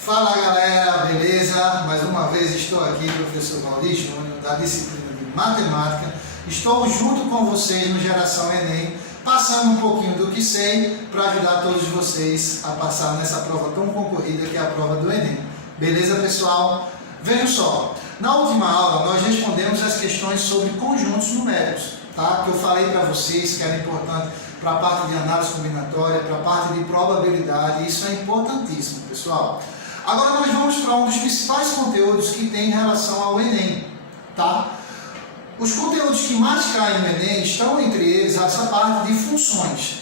Fala galera, beleza? Mais uma vez estou aqui, professor Valdir Júnior, da disciplina de Matemática. Estou junto com vocês no Geração Enem, passando um pouquinho do que sei para ajudar todos vocês a passar nessa prova tão concorrida que é a prova do Enem. Beleza, pessoal? Vejam só, na última aula nós respondemos as questões sobre conjuntos numéricos, tá? Que eu falei para vocês que era importante para a parte de análise combinatória, para a parte de probabilidade, isso é importantíssimo, pessoal. Agora nós vamos para um dos principais conteúdos que tem em relação ao Enem, tá? Os conteúdos que mais caem no Enem estão entre eles essa parte de funções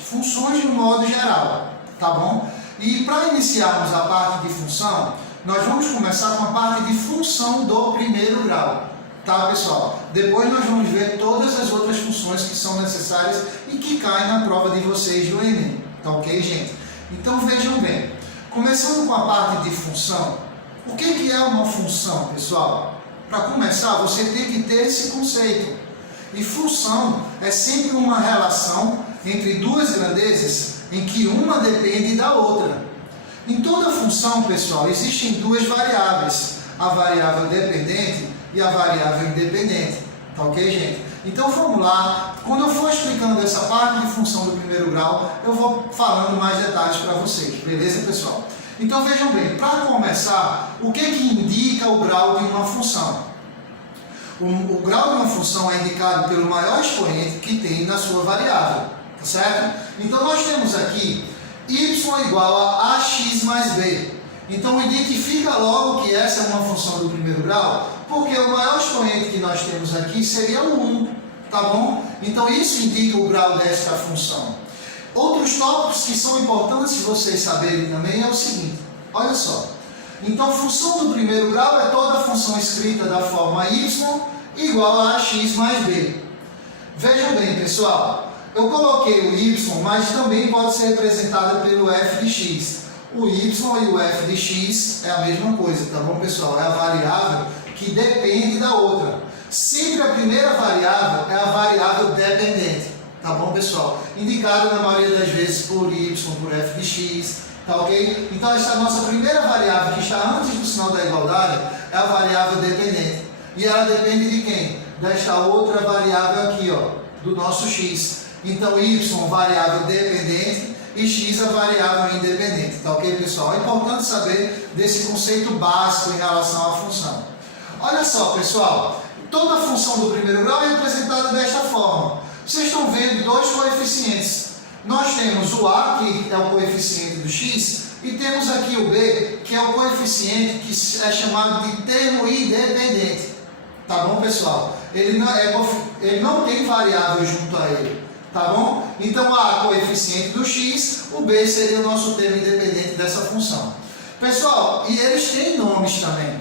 de um modo geral, tá bom? E para iniciarmos a parte de função, nós vamos começar com a parte de função do primeiro grau, tá, pessoal? Depois nós vamos ver todas as outras funções que são necessárias e que caem na prova de vocês do Enem, tá ok, gente? Então vejam bem, começando com a parte de função, o que é uma função, pessoal? Para começar, você tem que ter esse conceito. E função é sempre uma relação entre duas grandezas em que uma depende da outra. Em toda função, pessoal, existem duas variáveis, a variável dependente e a variável independente. Tá ok, gente? Então vamos lá. Quando eu for explicando essa parte de função do primeiro grau, eu vou falando mais detalhes para vocês. Beleza, pessoal? Então vejam bem, para começar, o que indica o grau de uma função? O grau de uma função é indicado pelo maior expoente que tem na sua variável, tá certo? Então nós temos aqui y igual a ax mais b. Então identifica logo que essa é uma função do primeiro grau, porque o maior expoente que nós temos aqui seria o 1, tá bom? Então isso indica o grau desta função. Outros tópicos que são importantes vocês saberem também é o seguinte, olha só. Então, função do primeiro grau é toda a função escrita da forma y igual a ax mais b. Vejam bem, pessoal, eu coloquei o y, mas também pode ser representado pelo f de x. O y e o f de x é a mesma coisa, tá bom, pessoal? É a variável que depende da outra. Sempre a primeira variável é a variável dependente. Tá bom, pessoal? Indicado na maioria das vezes por y, por f de x, tá ok? Então, essa nossa primeira variável, que está antes do sinal da igualdade, é a variável dependente. E ela depende de quem? Desta outra variável aqui, ó, do nosso x. Então, y, variável dependente, e x, a variável independente. Tá ok, pessoal? É importante saber desse conceito básico em relação à função. Olha só, pessoal, toda função do primeiro grau é representada desta forma. Vocês estão vendo dois coeficientes. Nós temos o A, que é o coeficiente do x, e temos aqui o B, que é o coeficiente que é chamado de termo independente. Tá bom, pessoal? Ele não tem variável junto a ele. Tá bom? Então, A, coeficiente do x, o B seria o nosso termo independente dessa função. Pessoal, e eles têm nomes também.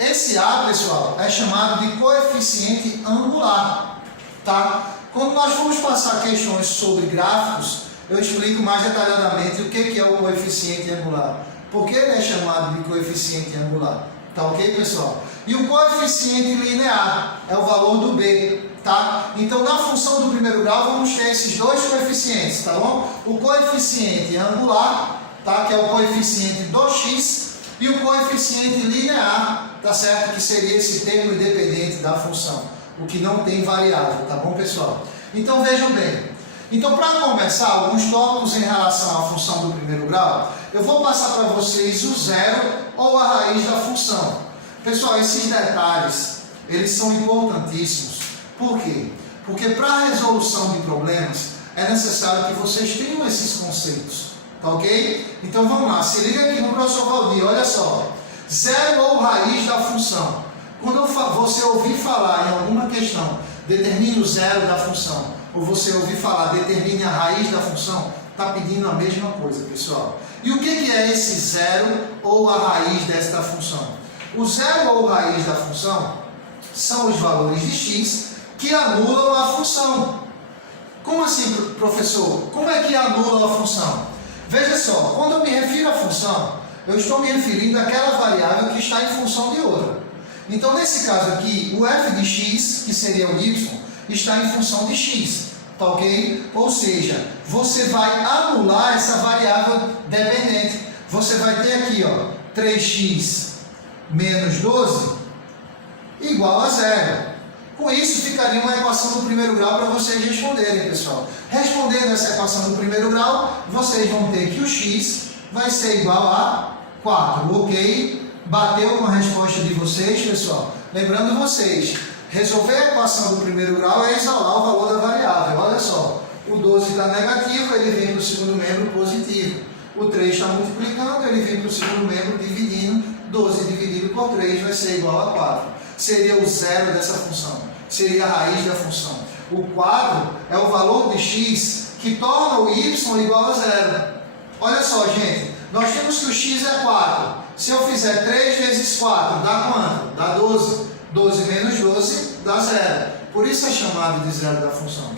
Esse A, pessoal, é chamado de coeficiente angular. Tá? Quando nós formos passar questões sobre gráficos, eu explico mais detalhadamente o que é o coeficiente angular. Por que ele é chamado de coeficiente angular? Tá ok, pessoal? E o coeficiente linear é o valor do B, tá? Então, na função do primeiro grau, vamos ter esses dois coeficientes, tá bom? O coeficiente angular, tá? Que é o coeficiente do x, e o coeficiente linear, tá certo? Que seria esse termo independente da função. O que não tem variável, tá bom, pessoal? Então, vejam bem. Então, para começar, alguns tópicos em relação à função do primeiro grau, eu vou passar para vocês o zero ou a raiz da função. Pessoal, esses detalhes, eles são importantíssimos. Por quê? Porque para a resolução de problemas, é necessário que vocês tenham esses conceitos, tá ok? Então, vamos lá. Se liga aqui no professor Valdir, olha só. Zero ou raiz da função. Quando você ouvir falar em alguma questão, determine o zero da função, ou você ouvir falar, determine a raiz da função, está pedindo a mesma coisa, pessoal. E o que é esse zero ou a raiz desta função? O zero ou raiz da função são os valores de x que anulam a função. Como assim, professor? Como é que anula a função? Veja só, quando eu me refiro à função, eu estou me referindo àquela variável que está em função de outra. Então, nesse caso aqui, o f de x, que seria o y, está em função de x, tá ok? Ou seja, você vai anular essa variável dependente. você vai ter aqui, ó, 3x menos 12 igual a 0. Com isso, ficaria uma equação do primeiro grau para vocês responderem, pessoal. Respondendo essa equação do primeiro grau, vocês vão ter que o x vai ser igual a 4, ok? Bateu com a resposta de vocês, pessoal? Lembrando vocês, resolver a equação do primeiro grau é isolar o valor da variável. Olha só, o 12 está negativo, ele vem para o segundo membro positivo. O 3 está multiplicando, ele vem para o segundo membro dividindo. 12 dividido por 3 vai ser igual a 4. Seria o zero dessa função, seria a raiz da função. O 4 é o valor de x que torna o y igual a zero. Olha só, gente, nós temos que o x é 4. Se eu fizer 3 vezes 4, dá quanto? Dá 12. 12 menos 12 dá zero. Por isso é chamado de zero da função.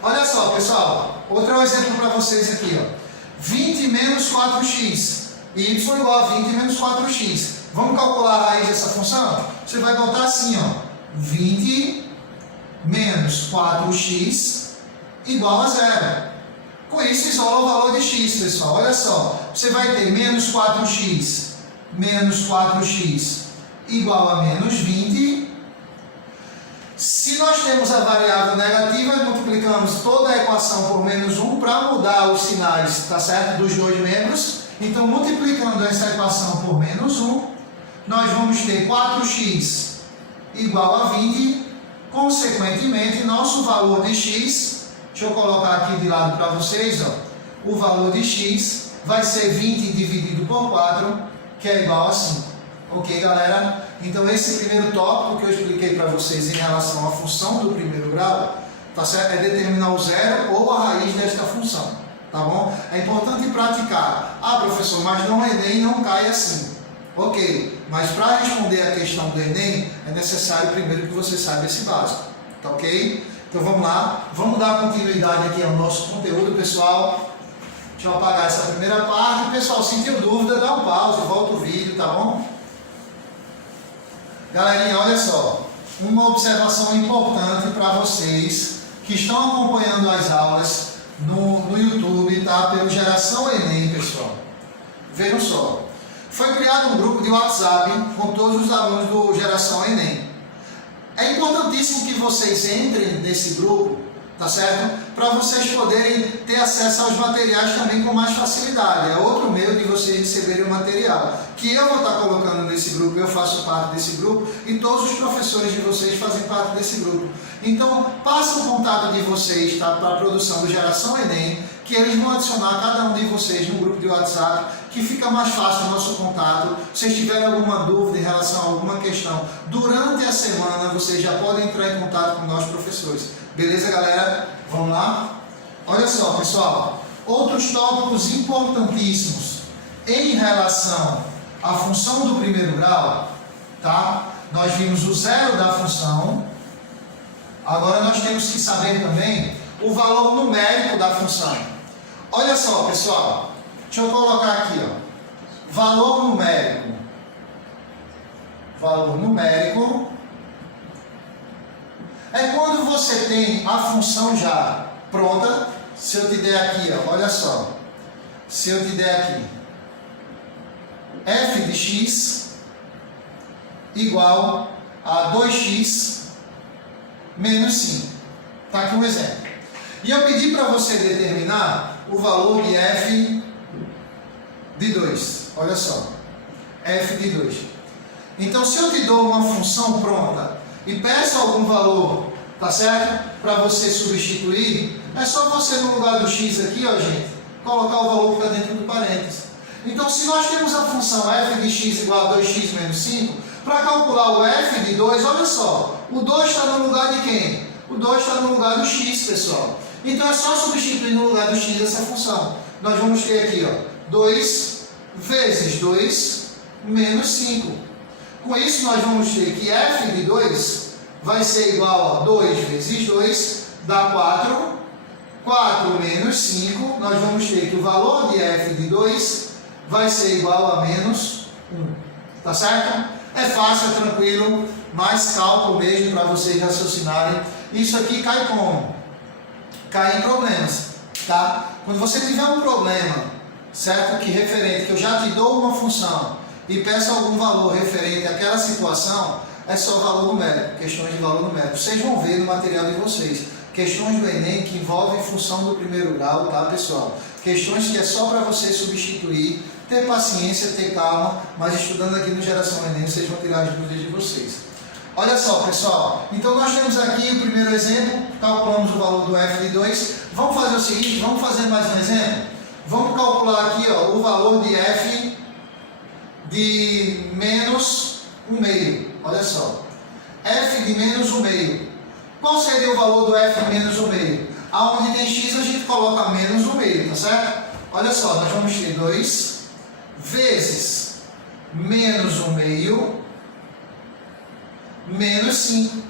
Olha só, pessoal, outro exemplo para vocês aqui, ó. 20 menos 4x. Y igual a 20 menos 4x. Vamos calcular a raiz dessa função? Você vai botar assim, ó. 20 menos 4x igual a zero. Com isso, isola o valor de x, pessoal. Olha só. Você vai ter menos 4x igual a menos 20. Se nós temos a variável negativa, multiplicamos toda a equação por menos 1 para mudar os sinais, tá certo? Dos dois membros. Então, multiplicando essa equação por menos 1, nós vamos ter 4x igual a 20. Consequentemente, nosso valor de x, deixa eu colocar aqui de lado para vocês, ó, o valor de x vai ser 20 dividido por 4, que é igual a 5. Ok, galera? Então, esse primeiro tópico que eu expliquei para vocês em relação à função do primeiro grau, tá certo? É determinar o zero ou a raiz desta função, tá bom? É importante praticar. Ah, professor, mas no Enem não cai assim. Ok, mas para responder a questão do Enem, é necessário primeiro que você saiba esse básico, tá ok? Então vamos lá, vamos dar continuidade aqui ao nosso conteúdo, pessoal. Deixa eu apagar essa primeira parte. Pessoal, se sentiu dúvida, dá um pause, volta o vídeo, tá bom? Galerinha, olha só, uma observação importante para vocês que estão acompanhando as aulas no YouTube, tá? Pelo Geração Enem, pessoal. Vejam só, foi criado um grupo de WhatsApp com todos os alunos do Geração Enem. É importantíssimo que vocês entrem nesse grupo, tá certo? Para vocês poderem ter acesso aos materiais também com mais facilidade. É outro meio de vocês receberem o material, que eu vou estar colocando nesse grupo, eu faço parte desse grupo e todos os professores de vocês fazem parte desse grupo. Então, passa o contato de vocês, tá, para a produção do Geração Enem, que eles vão adicionar cada um de vocês no grupo de WhatsApp, que fica mais fácil o nosso contato. Se vocês tiverem alguma dúvida em relação a alguma questão, durante a semana vocês já podem entrar em contato com nós, professores. Beleza, galera? Vamos lá? Olha só, pessoal, outros tópicos importantíssimos em relação à função do primeiro grau, tá? Nós vimos o zero da função. Agora nós temos que saber também o valor numérico da função. Olha só, pessoal, deixa eu colocar aqui, ó, valor numérico. Valor numérico é quando você tem a função já pronta. Se eu te der aqui, ó, olha só, se eu te der aqui f de x igual a 2x menos 5. Tá aqui um exemplo. E eu pedi para você determinar o valor de f de 2. Olha só, f de 2. Então, se eu te dou uma função pronta e peço algum valor, tá certo? Para você substituir, é só você no lugar do x aqui, ó, gente, colocar o valor que está dentro do parênteses. Então, se nós temos a função f de x igual a 2x menos 5, para calcular o f de 2, olha só, o 2 está no lugar de quem? O 2 está no lugar do x, pessoal. Então, é só substituir no lugar do x essa função. Nós vamos ter aqui, ó, 2 vezes 2 menos 5. Com isso, nós vamos ter que f de 2 vai ser igual a 2 vezes 2, dá 4. 4 menos 5, nós vamos ter que o valor de f de 2 vai ser igual a menos 1. Tá certo? É fácil, é tranquilo, mais cálculo mesmo para vocês raciocinarem. Isso aqui cai como? Cai em problemas, tá? Quando você tiver um problema certo? Que referente, que eu já te dou uma função e peço algum valor referente àquela situação, é só valor numérico, questões de valor numérico. Vocês vão ver no material de vocês, questões do Enem que envolvem função do primeiro grau, tá, pessoal? Questões que é só para você substituir, ter paciência, ter calma, mas estudando aqui no Geração Enem, vocês vão tirar as dúvidas de vocês. Olha só, pessoal, então nós temos aqui o primeiro exemplo, calculamos o valor do f de 2. Vamos fazer o seguinte, vamos fazer mais um exemplo? Vamos calcular aqui, ó, o valor de f de menos 1/2. Olha só, f de menos 1/2. Qual seria o valor do f de menos 1/2? Aonde tem x a gente coloca menos 1/2, tá certo? Olha só, nós vamos ter 2 vezes menos 1/2 menos 5.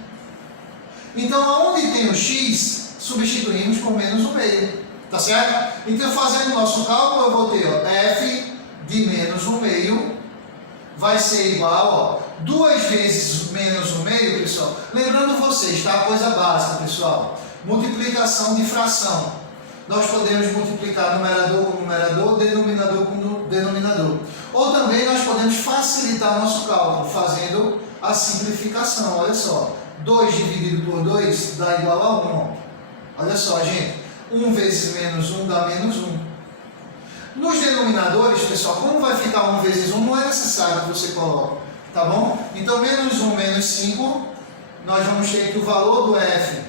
Então, aonde tem o x, substituímos por menos 1/2, tá certo? Então, fazendo o nosso cálculo, eu vou ter, ó, f de menos 1/2 vai ser igual, ó, 2 vezes menos 1/2, pessoal. Lembrando vocês, tá? Coisa básica, pessoal. Multiplicação de fração. Nós podemos multiplicar numerador com numerador, denominador com denominador. Ou também nós podemos facilitar nosso cálculo, fazendo a simplificação. Olha só, 2 dividido por 2 dá igual a 1. Olha só, gente, 1 vezes menos 1 dá menos 1. Nos denominadores, pessoal, como vai ficar 1 vezes 1, não é necessário que você coloque, tá bom? Então, menos 1 menos 5, nós vamos ter que o valor do f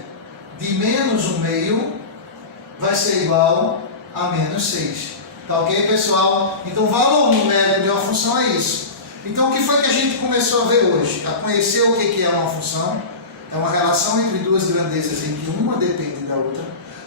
de menos 1/2 vai ser igual a menos 6. Tá ok, pessoal? Então, o valor numérico de uma função é isso. Então, o que foi que a gente começou a ver hoje? A conhecer o que é uma função. É uma relação entre duas grandezas em que uma depende da outra.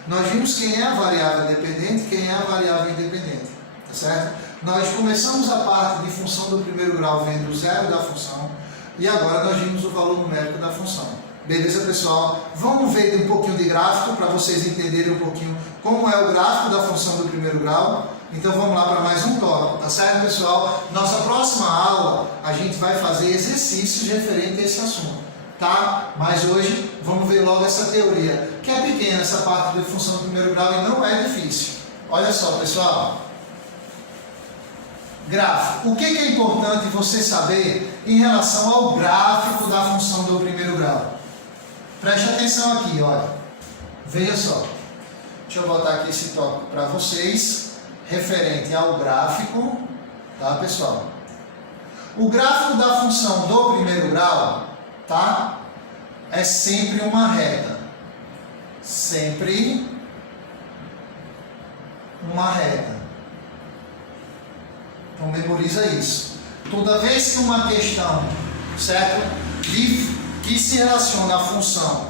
Nós vimos quem é a variável dependente e quem é a variável independente. Tá certo? Nós começamos a parte de função do primeiro grau vendo o zero da função. E agora nós vimos o valor numérico da função. Beleza, pessoal? Vamos ver um pouquinho de gráfico para vocês entenderem um pouquinho como é o gráfico da função do primeiro grau. Então vamos lá para mais um tópico, tá certo, pessoal? Nossa próxima aula a gente vai fazer exercícios referentes a esse assunto, tá? Mas hoje vamos ver logo essa teoria, que é pequena, essa parte de função do primeiro grau e não é difícil. Olha só, pessoal. Gráfico. O que é importante você saber em relação ao gráfico da função do primeiro grau? Preste atenção aqui, olha. Veja só. Deixa eu botar aqui esse tópico para vocês, referente ao gráfico, tá, pessoal? O gráfico da função do primeiro grau, tá? É sempre uma reta. Sempre uma reta. Então memoriza isso. Toda vez que uma questão, certo? Que se relaciona à função,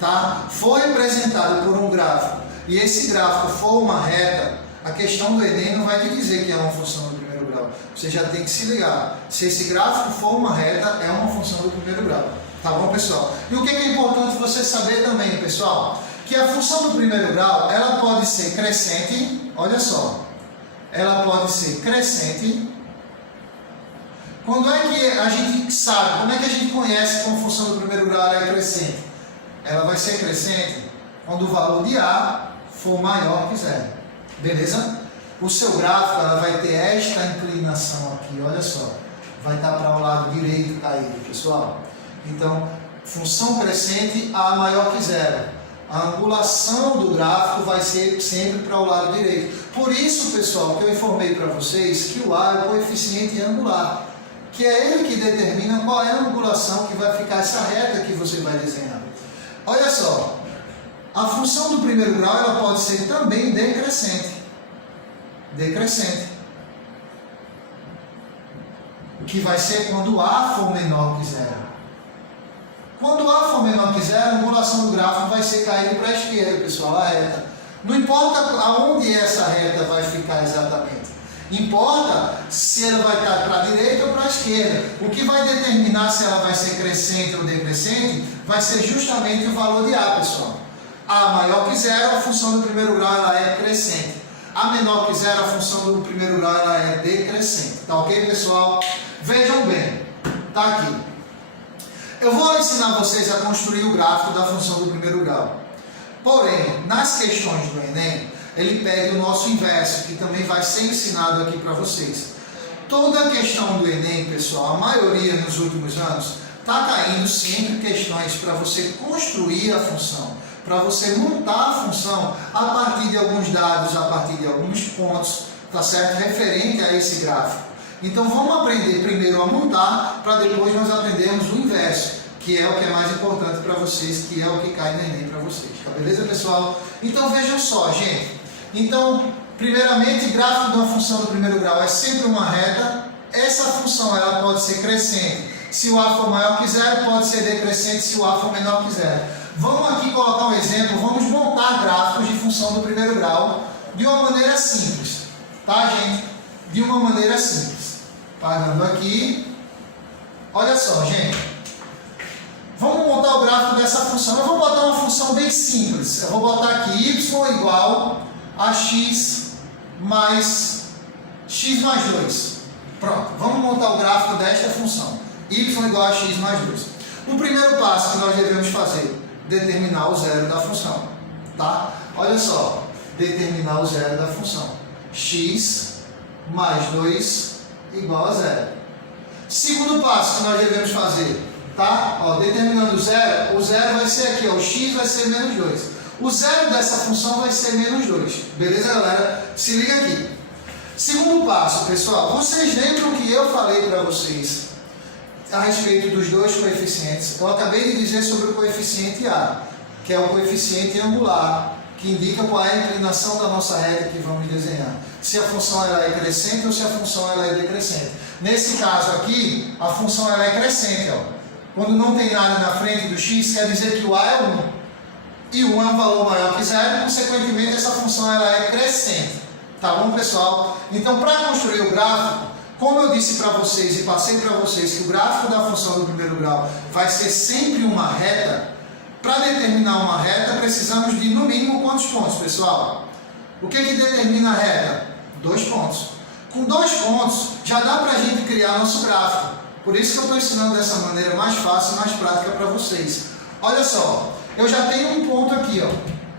tá? Foi apresentada por um gráfico e esse gráfico for uma reta, a questão do Enem não vai te dizer que é uma função do primeiro grau. Você já tem que se ligar. Se esse gráfico for uma reta, é uma função do primeiro grau. Tá bom, pessoal? E o que é importante você saber também, pessoal? Que a função do primeiro grau, ela pode ser crescente, olha só. Ela pode ser crescente. Quando é que a gente sabe, como é que a gente conhece como a função do primeiro grau ela é crescente? Ela vai ser crescente quando o valor de A for maior que zero. Beleza? O seu gráfico ela vai ter esta inclinação aqui, olha só. Vai estar para o lado direito caído, pessoal. Então, função crescente A maior que zero. A angulação do gráfico vai ser sempre para o lado direito. Por isso, pessoal, que eu informei para vocês que o A é o coeficiente angular, que é ele que determina qual é a angulação que vai ficar essa reta que você vai desenhar. Olha só, a função do primeiro grau ela pode ser também decrescente. Decrescente. Que vai ser quando A for menor que zero. Quando A for menor que zero, a angulação do gráfico vai ser caído para a esquerda, pessoal, a reta. Não importa aonde essa reta vai ficar exatamente. Importa se ela vai estar para a direita ou para a esquerda. O que vai determinar se ela vai ser crescente ou decrescente vai ser justamente o valor de A, pessoal. A maior que zero, a função do primeiro grau ela é crescente. A menor que zero, a função do primeiro grau ela é decrescente. Tá ok, pessoal? Vejam bem, tá aqui. Eu vou ensinar vocês a construir o gráfico da função do primeiro grau. Porém, nas questões do Enem, ele pede o nosso inverso, que também vai ser ensinado aqui para vocês. Toda a questão do Enem, pessoal, a maioria nos últimos anos, está caindo sempre questões para você construir a função, para você montar a função a partir de alguns dados, a partir de alguns pontos, tá certo? Referente a esse gráfico. Então vamos aprender primeiro a montar, para depois nós aprendermos o inverso, que é o que é mais importante para vocês, que é o que cai no Enem para vocês. Tá beleza, pessoal? Então vejam só, gente. Então, primeiramente, gráfico de uma função do primeiro grau é sempre uma reta. Essa função ela pode ser crescente se o a for maior que zero, pode ser decrescente se o a for menor que zero. Vamos aqui colocar um exemplo, vamos montar gráficos de função do primeiro grau de uma maneira simples, tá, gente? De uma maneira simples. Parando aqui. Olha só, gente. Vamos montar o gráfico dessa função. Eu vou botar uma função bem simples. Eu vou botar aqui y igual a x mais 2. Pronto, vamos montar o gráfico desta função. Y igual a x mais 2. O primeiro passo que nós devemos fazer, determinar o zero da função. Tá? Olha só, determinar o zero da função. X mais 2 igual a zero. Segundo passo que nós devemos fazer, tá? Ó, determinando o zero vai ser aqui, ó, o x vai ser menos 2. O zero dessa função vai ser menos 2. Beleza, galera? Se liga aqui. Segundo passo, pessoal, vocês lembram que eu falei para vocês a respeito dos dois coeficientes? Eu acabei de dizer sobre o coeficiente A, que é o coeficiente angular, que indica qual é a inclinação da nossa reta que vamos desenhar. Se a função ela é crescente ou se a função ela é decrescente. Nesse caso aqui, a função ela é crescente. Ó. Quando não tem nada na frente do x, quer dizer que o a é 1. E 1 é um valor maior que zero, consequentemente essa função ela é crescente. Tá bom, pessoal? Então, para construir o gráfico, como eu disse para vocês e passei para vocês que o gráfico da função do primeiro grau vai ser sempre uma reta, para determinar uma reta precisamos de no mínimo quantos pontos, pessoal? O que determina a reta? 2 pontos. Com 2 pontos já dá para a gente criar nosso gráfico. Por isso que eu estou ensinando dessa maneira mais fácil, mais prática para vocês. Olha só, eu já tenho um ponto aqui, ó,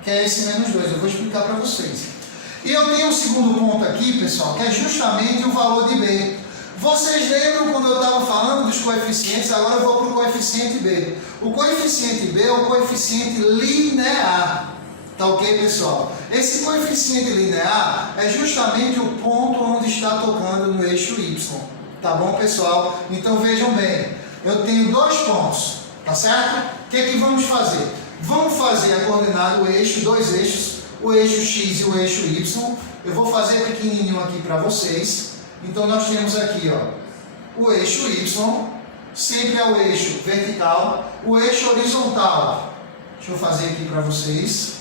que é esse menos 2. Eu vou explicar para vocês. E eu tenho um segundo ponto aqui, pessoal, que é justamente o valor de B. Vocês lembram quando eu estava falando dos coeficientes? Agora eu vou para o coeficiente B. O coeficiente B é o coeficiente linear. Tá ok, pessoal? Esse coeficiente linear é justamente o ponto onde está tocando no eixo Y. Tá bom, pessoal? Então vejam bem, eu tenho 2 pontos, tá certo? O que vamos fazer? Vamos fazer a coordenada do eixo, 2 eixos, o eixo X e o eixo Y. Eu vou fazer pequenininho aqui para vocês. Então nós temos aqui, ó, o eixo Y, sempre é o eixo vertical, o eixo horizontal. Deixa eu fazer aqui para vocês.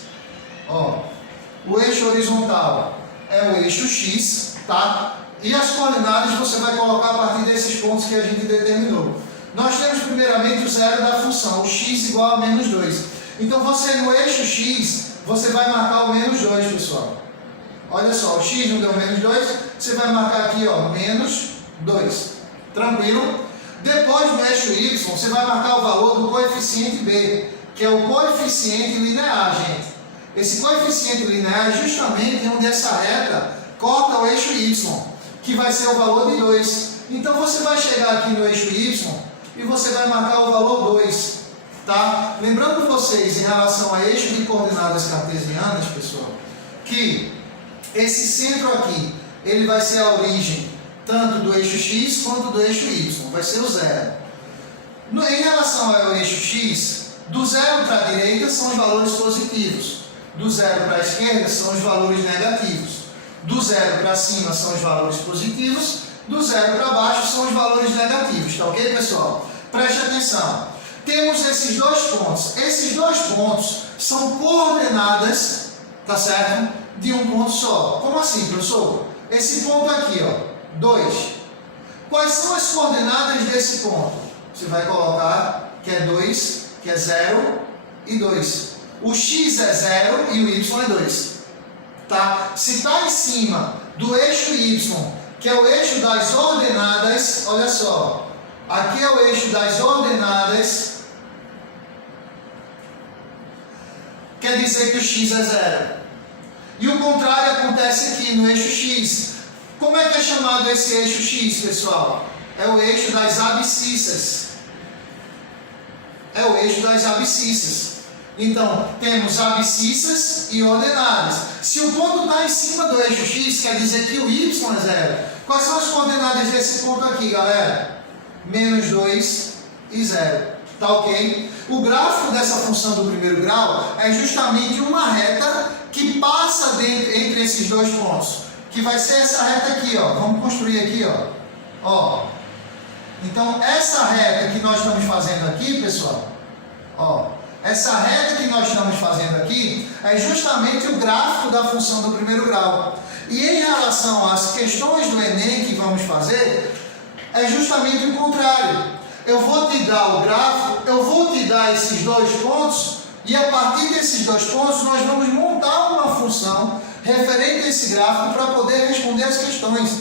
Ó, o eixo horizontal é o eixo X, tá? E as coordenadas você vai colocar a partir desses pontos que a gente determinou. Nós temos primeiramente o zero da função, o x igual a menos 2. Então você no eixo X, você vai marcar o menos 2, pessoal. Olha só, o x não deu menos 2, você vai marcar aqui, ó, menos 2. Tranquilo? Depois no eixo Y, você vai marcar o valor do coeficiente B, que é o coeficiente linear, gente. Esse coeficiente linear é justamente onde essa reta corta o eixo Y, que vai ser o valor de 2. Então você vai chegar aqui no eixo Y e você vai marcar o valor 2. Tá? Lembrando vocês, em relação a eixo de coordenadas cartesianas, pessoal, que esse centro aqui, ele vai ser a origem tanto do eixo X quanto do eixo Y, vai ser o zero. Em relação ao eixo X, do zero para a direita são os valores positivos, do zero para a esquerda são os valores negativos, do zero para cima são os valores positivos, do zero para baixo são os valores negativos, tá ok, pessoal? Preste atenção. Temos esses 2 pontos. Esses 2 pontos são coordenadas, tá certo? De um ponto só. Como assim, professor? Esse ponto aqui, ó, 2. Quais são as coordenadas desse ponto? Você vai colocar que é 2, que é 0 e 2. O x é 0 e o y é 2. Tá? Se está em cima do eixo y, que é o eixo das ordenadas, olha só, aqui é o eixo das ordenadas, quer dizer que o x é 0. E o contrário acontece aqui no eixo X. Como é que é chamado esse eixo X, pessoal? É o eixo das abscissas. É o eixo das abscissas. Então, temos abscissas e ordenadas. Se o ponto está em cima do eixo X, quer dizer que o Y é zero. Quais são as coordenadas desse ponto aqui, galera? -2 e 0. Tá ok? O gráfico dessa função do primeiro grau é justamente uma reta que passa entre esses dois pontos. Que vai ser essa reta aqui, ó. Vamos construir aqui, ó. Então, essa reta que nós estamos fazendo aqui, pessoal, ó. Essa reta que nós estamos fazendo aqui é justamente o gráfico da função do primeiro grau. E em relação às questões do Enem que vamos fazer, é justamente o contrário. Eu vou te dar o gráfico, eu vou te dar esses dois pontos, e a partir desses dois pontos nós vamos montar uma função referente a esse gráfico para poder responder as questões.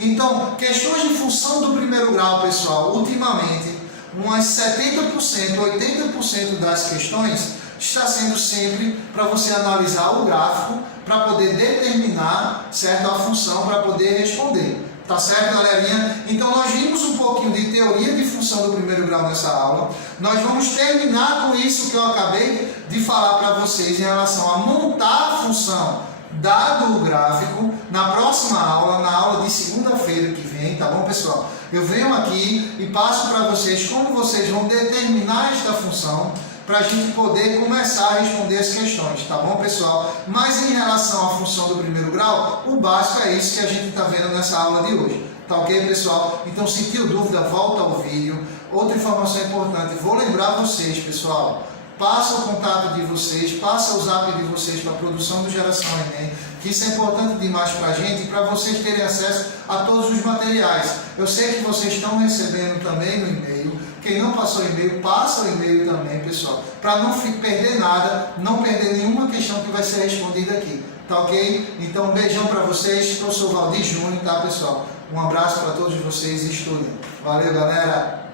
Então, questões de função do primeiro grau, pessoal, ultimamente, umas 70%, 80% das questões está sendo sempre para você analisar o gráfico para poder determinar, certo, a função para poder responder. Tá certo, galerinha? Então, nós vimos um pouquinho de teoria de função do primeiro grau nessa aula. Nós vamos terminar com isso que eu acabei de falar para vocês em relação a montar a função dado o gráfico na próxima aula, na aula de segunda-feira que vem, tá bom, pessoal? Eu venho aqui e passo para vocês como vocês vão determinar esta função para a gente poder começar a responder as questões, tá bom, pessoal? Mas em relação à função do primeiro grau, o básico é isso que a gente está vendo nessa aula de hoje, tá ok, pessoal? Então, se tiver dúvida, volta ao vídeo. Outra informação importante, vou lembrar vocês, pessoal, passa o contato de vocês, passa o zap de vocês para a produção do Geração Enem, que isso é importante demais para a gente e para vocês terem acesso a todos os materiais. Eu sei que vocês estão recebendo também no e-mail. Quem não passou o e-mail, passa o e-mail também, pessoal, para não perder nada, não perder nenhuma questão que vai ser respondida aqui, tá ok? Então, um beijão para vocês, professor Valdir Júnior, tá, pessoal? Um abraço para todos vocês e estudem. Valeu, galera!